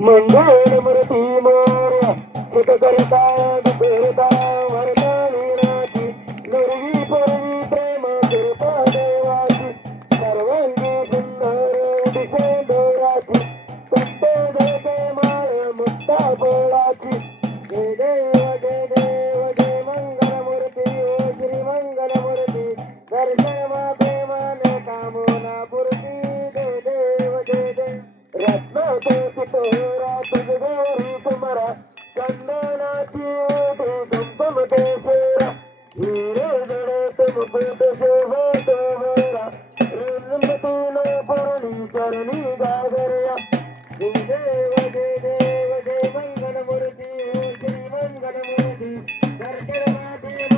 मंगळ मूर्ती मोर्या सुख करिता करता वरता वीराची निर्वी पूर्वी प्रेम कृपा देवाची सर्वांगी सुंदर दिशे डोराची सत्य देते माळ मुक्ता बोळाची जय देव जय देव जय मंगल मूर्ती ओ श्री मंगल मूर्ती दर्शन प्रेमाने பேசி பேரா தொகுதேரி குமர கண்ணனாச்சி தும்பம பேசுற சரணி காதரையா தேவ தேவ தேவன் கணமுருதி ஸ்ரீவன் கணமுருதி தர்க்கரமா தேவ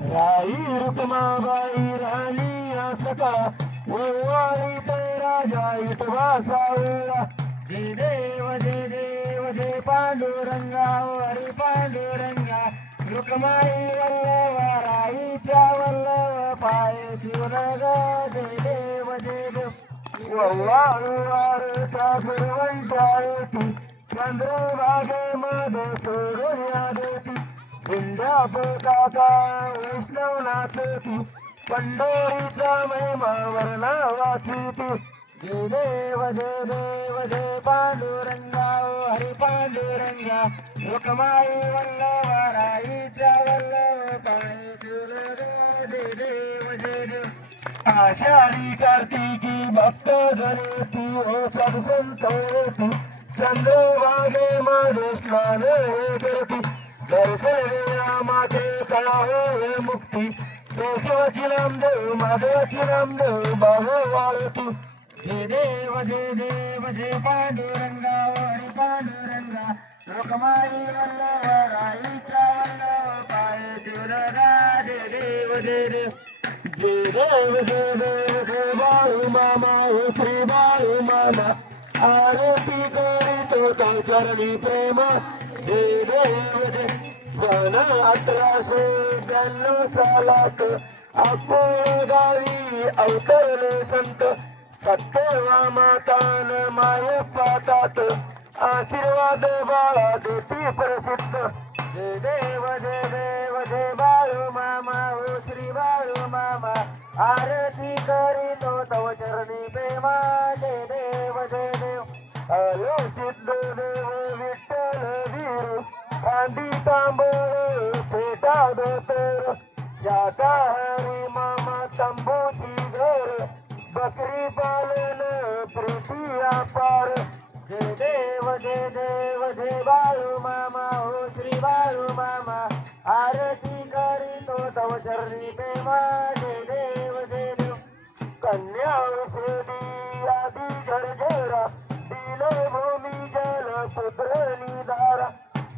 राई रुक्माबाई राणी असका ववाळी ते राजा इतवा सावळा जय देव जे देव जे पांडुरंगा हरी पांडुरंगा. रुक्माई वल्लभ राईच्या वल्लव पाय शिवरग जे देव जे देव. वल्लाळवारच्या येती चंद्रभागे मध्ये सूर्या देती. विंध्या काका वैष्णवनाथती पंढरीचा महिमावर वर्णा वाचिती जय देव जय देव जय पांडुरंगा हरी पांडुरंगा. रुक्माई वल्लभ राईच्या वल्लभ पाय जय देव जय देव. आषाढी कार्तिकी भक्त जयती ओ सदसंत होती चंद्रभागे माझे स्नान करती. दर्शन वेळा माते कळा हो मुक्ती. केशवाची रामदेव माधवाची रामदेव बाहू वाळतू जे देव जे देव जे पांडुरंगा हरी पांडुरंगा. लोकमाई वल्लभ राईचा वल्लभ पाय देवलगा जे देव जे देव. जे देव जे देव जय बाळू मामा हो श्री बाळू मामा. आरती करीतो तो चरणी प्रेम. जे देव जय जन अठराशे ब्याण्णव सालात आपण गावी अवतरले संत. सत्यवा मातान माय पातात. आशीर्वाद बाळा देती प्रसिद्ध. जय देव जय देव जय बाळू मामा ओ श्री बाळू मामा. आरती करीतो तव चरणी प्रेमा. जय देव जय देव. हलो सिद्ध देव कांदी तांबळ फेटा धोतर शाकाहारी मामा तंबूची घर. बकरी पालन प्रीती अपार जय देव जय देव जय बाळू मामा हो श्री बाळू मामा. आरती करीतो तव चरणी प्रेमा. जय देव जय देव. कन्या हो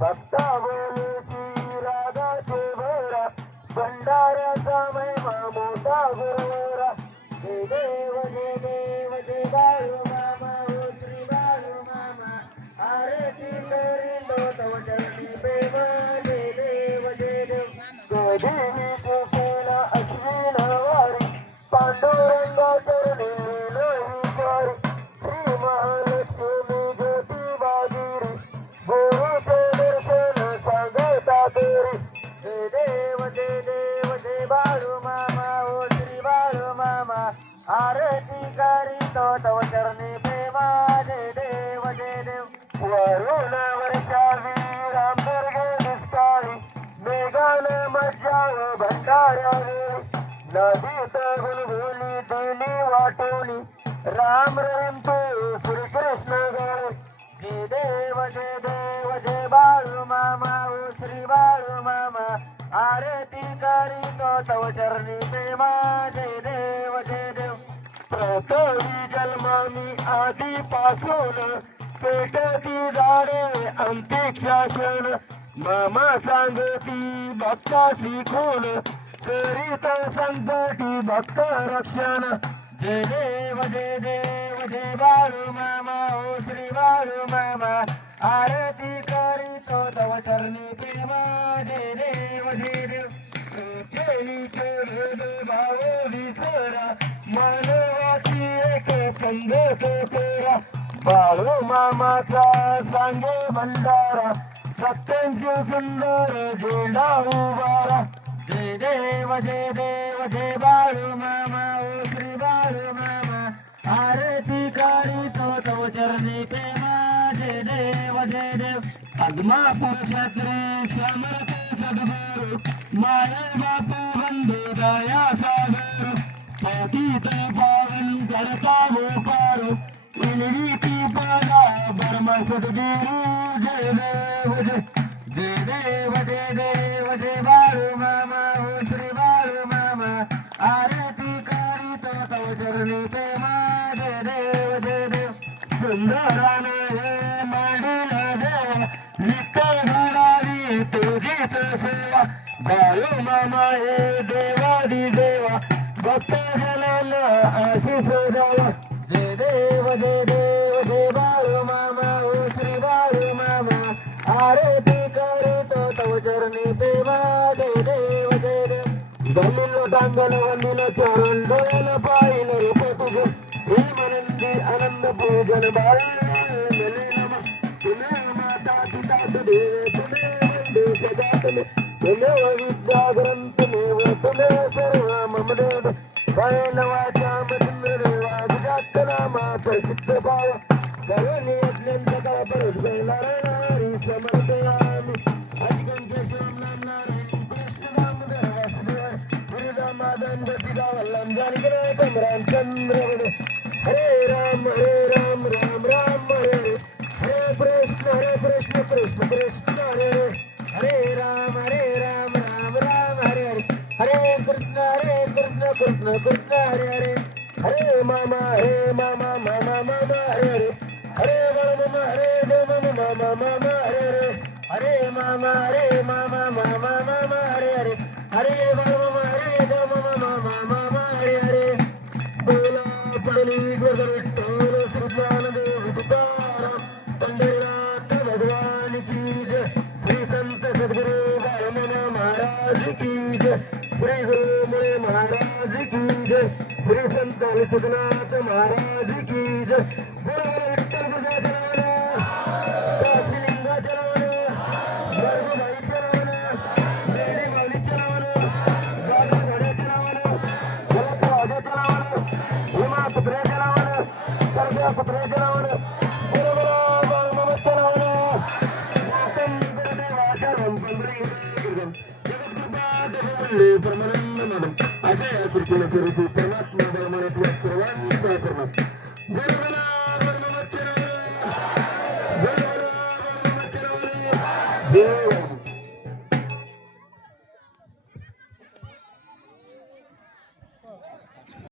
भक्ता बोलती रागाचे भरा भंडाऱ्याचा महिमा मोठा गुरुवरा. हे देव हे देव हे बाळू मामा हो श्री बाळू मामा. आरती करी तो तव चरणी प्रेम हे देव हे देव. गोदेवी कुकुला अश्विन वारी पांडुरंगाचा आरती करीतो तव चरणी प्रेमा जय देव जय देव. वरुण वर्षावी रामदुर्गे दुष्काळी मेघान मज्जाव भंडाऱ्या नदीत गुलगुली दिली वाटोली राम रंतू श्रीकृष्ण गळे जय देव जय देव जय बाळू मामा ओ श्री बाळू मामा. आरती करीतो तव चरणी प्रेमा जय देव. तरी जन्मानी आधीपासून पेटती झाडे अंत्यक्षासन मामा सांगती भक्ता शिकून करीत संतती भक्त रक्षण. जय देव जय देव जय बाळू मामा ओ श्री बाळू मामा. आरती करीतो तव चरणी प्रेमा. जय देव जय देव. जय चोर भाव विठरा एक संगत तेरा. बाळू मामाचा सांगे भंडारा. सत्यांचे सुंदर झेंडा उभारा. जय देव जय देव जय बाळू मामा ओ श्री बाळू मामा. आरती करीतो तव चरणी प्रेमा. जय देव जय देव. अग्मापूर क्षत्रे समर्थ सद्गुरु. माया बापू बंधू दया सागर. पतित मामा ओ बाळू मामा. आरती आरती करीतो तव चरणी देवा जय देव जय देव. दलिलो टांगण वंदिल चरण डोळ्याला पाहिलं रूप तुझे ही मनंदी आनंद पूजन बाळ तुमे माता पिता तुदेव तुले वंदे सदा तुले विद्या ग्रंथ मेव तुले सर्व मम देव कायन वाचा मधुर वागजात नामात चित्त भाव करुणी अत्यंत काळ परत समर्थ आम्ही अधिकंकेश्वर नारायण कृष्ण वासुदेव गुरुदामादन पिता वल्लम चंद्र हरे राम हरे राम राम राम हरे हरे कृष्ण हरे कृष्ण कृष्ण कृष्ण हरे हरे राम हरे राम राम राम हरे हरे. हरे कृष्ण हरे कृष्ण कृष्ण कृष्ण हरे हरे. हरे मामा हरे मामा मामा मामा हरे हरे. हरे मामा हरे देव मामा मामा हरे हरे हरे मामा हरे मामा मामा मामा हरे हरे. हरे मामा हरे देव मामा मामा हरे हरे. बोला पडली गोगरटोल श्रीज्ञानदेव तुकाराम. पंढरीनाथ भगवान की जय. श्री संत सद्गुरु बाळमना महाराज की जय. श्री गुरु मुळे महाराज की जय. श्री संत विश्वनाथ महाराज की जय. परमानंद अशा या सृष्टीला स्वरूपी परमात्मा बलमानातल्या सर्वांचा करणार